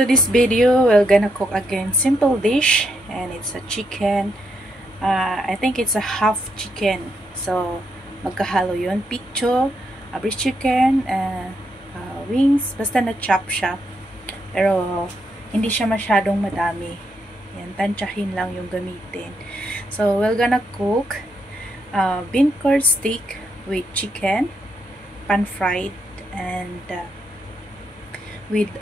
to this video, we're gonna cook again simple dish, and it's a chicken. I think it's a half chicken, so magkahalo yun. Picho, breast chicken, wings, basta na-chop siya, pero hindi siya masyadong madami. Yan, tansyahin lang yung gamitin. So we're gonna cook bean curd steak with chicken, pan fried, and with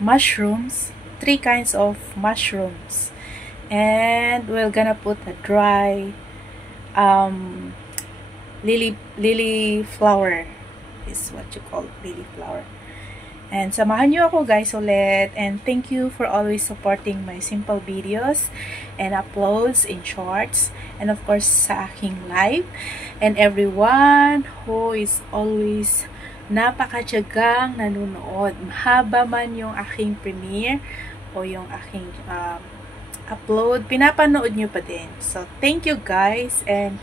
mushrooms, 3 kinds of mushrooms, and we're gonna put a dry lily flower, is what you call lily flower. And samahan nyo ako guys ulit, and thank you for always supporting my simple videos and uploads in shorts, and of course sa aking live, and everyone who is always napakatyagang nanonood. Mahaba man yung aking premiere o yung aking upload, pinapanood nyo pa din. So thank you guys, and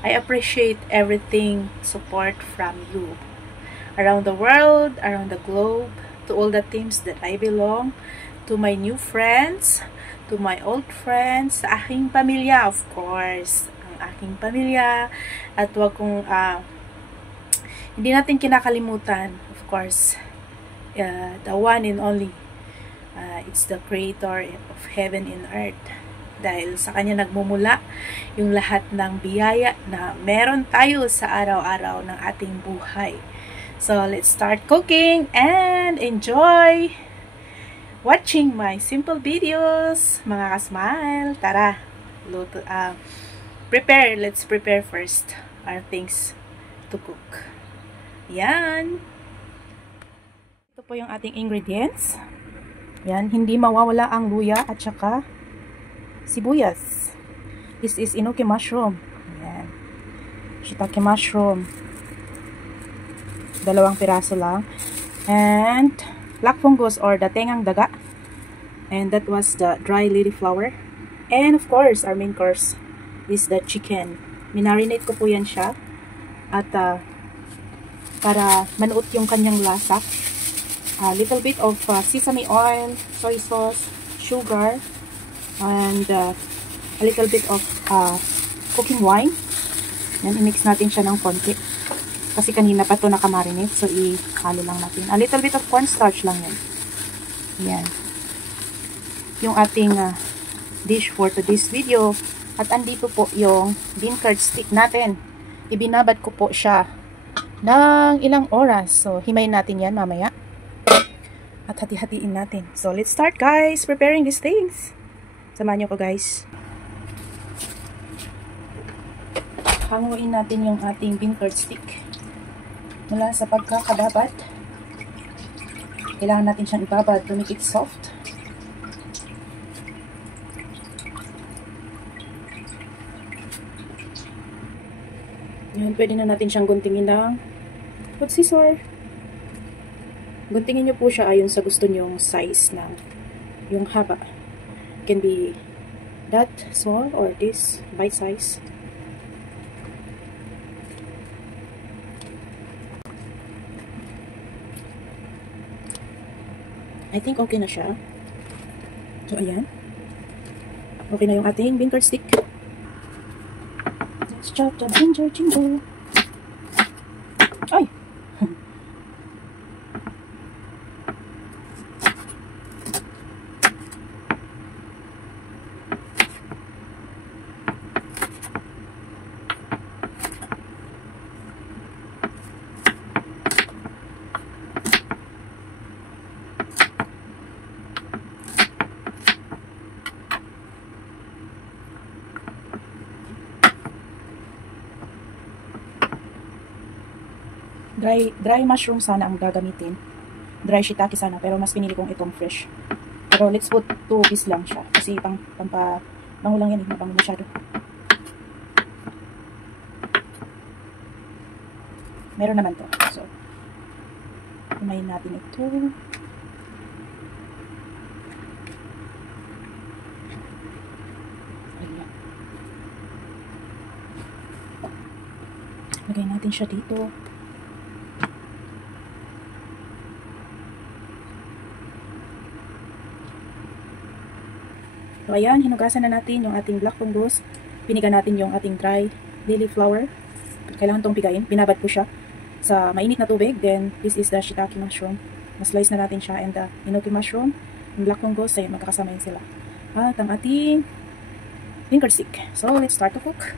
I appreciate everything support from you around the world, around the globe, to all the teams that I belong, to my new friends, to my old friends, sa aking pamilya, of course, ang aking pamilya, at wag kong hindi natin kinakalimutan, of course, the one and only, it's the creator of heaven and earth, dahil sa kanya nagmumula yung lahat ng biyaya na meron tayo sa araw-araw ng ating buhay. So, let's start cooking and enjoy watching my simple videos, mga ka-smile. Tara, let's prepare first our things to cook. Yan. Ito po yung ating ingredients. Yan, hindi mawawala ang luya at saka sibuyas. This is enoki mushroom. Yan. Shiitake mushroom. 2 piraso lang, and black fungus or datengang daga, and that was the dry lily flower, and of course our main course is the chicken. Minarinate ko po yan siya at para manuot yung kanyang lasa. A little bit of sesame oil, soy sauce, sugar, and a little bit of cooking wine. Yan, i-mix natin siya ng konti. Kasi kanina pa ito nakamarinate, so ihalo lang natin. A little bit of cornstarch lang yan. Yan. Yung ating dish for today's video. At andito po yung bean curd stick natin. Ibinabad ko po siya ng ilang oras. So, himayin natin yan mamaya. At hati-hatiin natin. So, let's start guys, preparing these things. Samahan nyo ko guys. Hanguin natin yung ating bean curd stick. Mula sa pagkakababad, kailangan natin siyang ibabad to make it soft. Yan, pwede na natin siyang guntingin ng food scissor. Guntingin nyo po siya ayon sa gusto nyong size ng yung haba. It can be that small or this bite size. I think okay na siya. So, ayan. Okay na yung ating bean curd stick. Let's chop the ginger. Ay! Dry mushroom sana ang gagamitin. Dry shiitake sana, pero mas pinili kong itong fresh. Pero let's put 2 pieces lang siya. Kasi bango lang yan, mabango masyado. Meron naman to. So, kumain natin ito. Ayan. Lagay natin siya dito. So ayan, hinugasan na natin yung ating black fungus. Piniga natin yung ating dry lily flower. Kailangan tong pigain. Binabad ko siya sa mainit na tubig. Then this is the shiitake mushroom. Na-slice na natin siya, and the enoki mushroom, yung black fungus, ayun, magkakasama yun sila. At ang ating finger stick. So let's start to cook.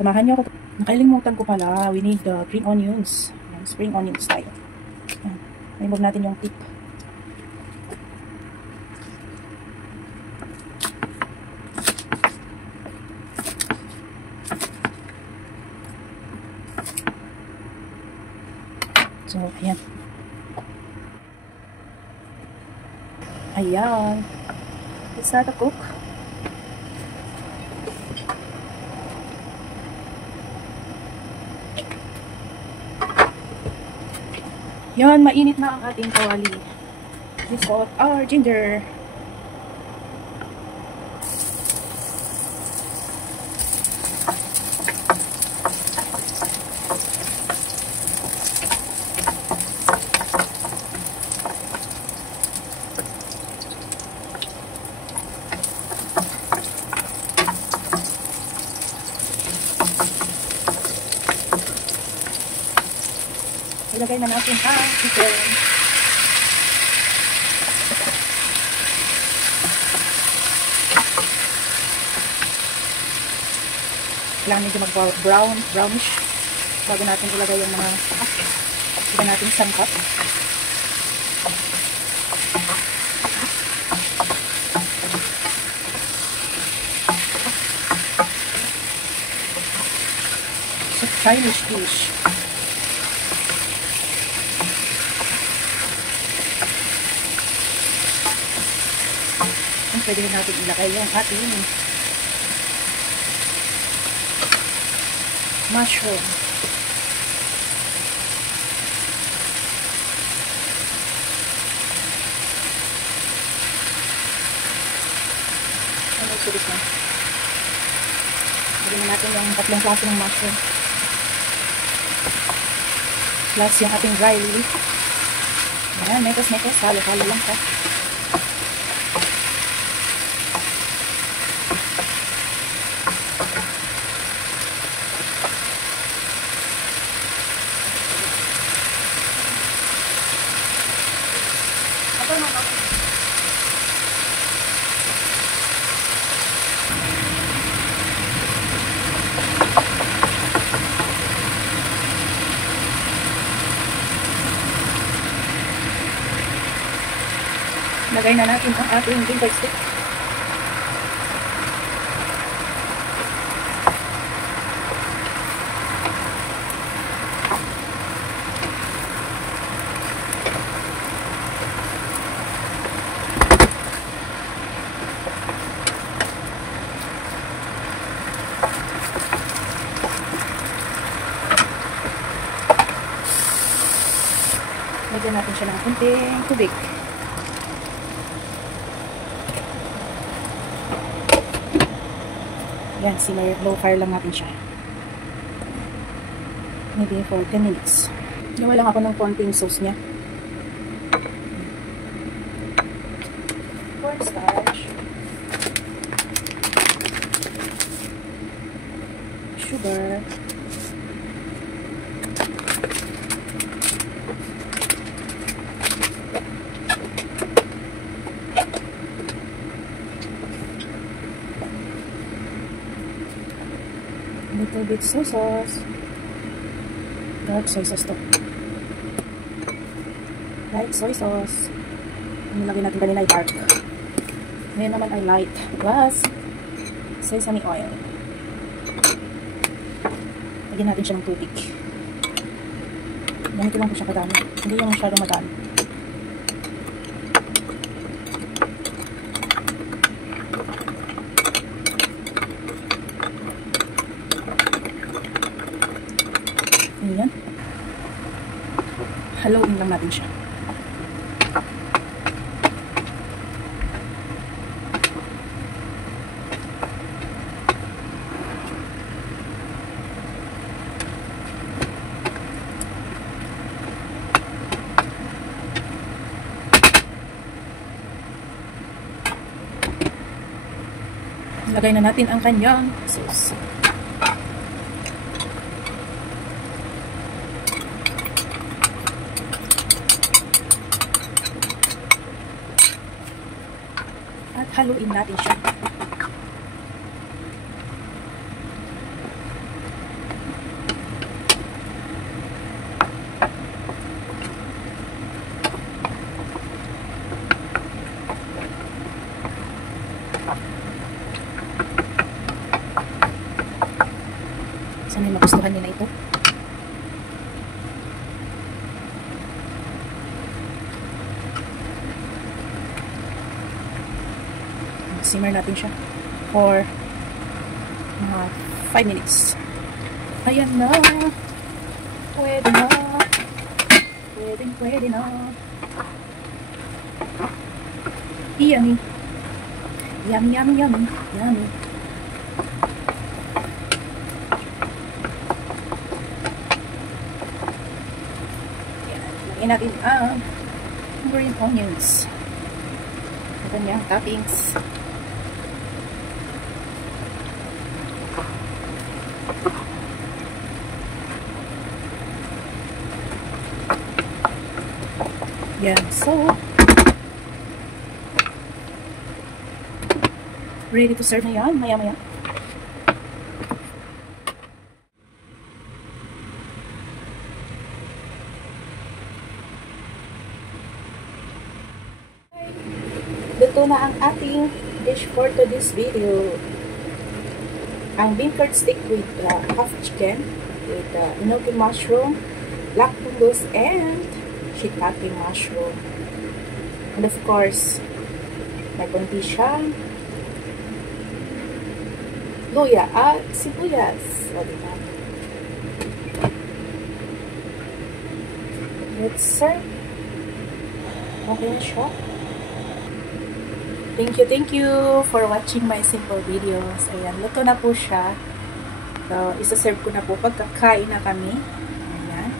Samahan niyo ako. Nakalimutan ko pala, we need the green onions. Ayan, spring onions tayo. Ayan, remove natin yung tip. So, ayan. Ayan. Let's start to cook. Yan, mainit na ang ating kawali. Let's put our ginger. Ilagay na natin ang chicken. Kailangan medyo brownish bago natin ilagay yung mga iba natin sangkap. So, Chinese dish. Pwede natin ilagay yung ating mushroom. Ano ito na? Lagyan natin yung tatlong klase ng mushroom. Plus yung ating dry leaf. Ayan, mekos. Halo-halo lang pa. Lagay na natin ang ating finger stick. Lagyan natin siya ng kunting tubig. Yan, simmer, low fire lang natin siya. Maybe for 10 minutes. Gawa lang ako ng konting sauce niya. Cornstarch. Sugar. Little bit soy sauce. Dark soy sauce to. Light soy sauce. Nilagay natin kanina ay dark. Ngayon naman ay light. Plus, sesame oil. Lagyan natin siya ng tubig. Ganito lang po siya kadami. Hindi yung masyadong madami. Ayan. Haluin lang natin siya. Lagay na natin ang kanyang sauce. At haluin natin siya. Sana magustuhan nila ito. Simmer natin siya for 5 minutes. Ayan na. Pwede na. Pwede na. Yummy. Yummy. Lagyan natin ang green onions. Ito niya, toppings. Yan, so ready to serve na yan, maya-maya. Luto na ang ating dish for today's video. Ang bean curd stick with half chicken, with enoki mushroom, black fungus, and shiitake mushroom. And of course, may konti siyang luya at sibuyas. O, diba? Let's serve. Okay na siya. Thank you for watching my simple videos. Ayan, luto na po siya. So, isa-serve ko na po pagkakain na kami. Ayan.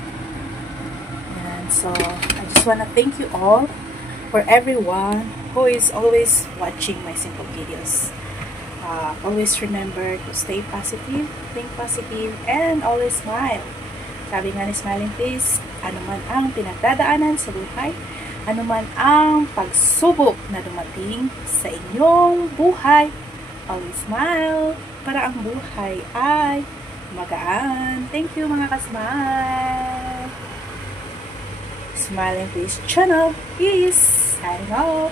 Ayan. So, I just wanna thank you all for everyone who is always watching my simple videos. Always remember to stay positive, think positive, and always smile. Sabi nga ni Smiling Face, ano man ang pinagdadaanan sa buhay, ano man ang pagsubok na dumating sa inyong buhay, always smile para ang buhay ay magaan. Thank you mga ka-smile. Smiling Face channel is signing off.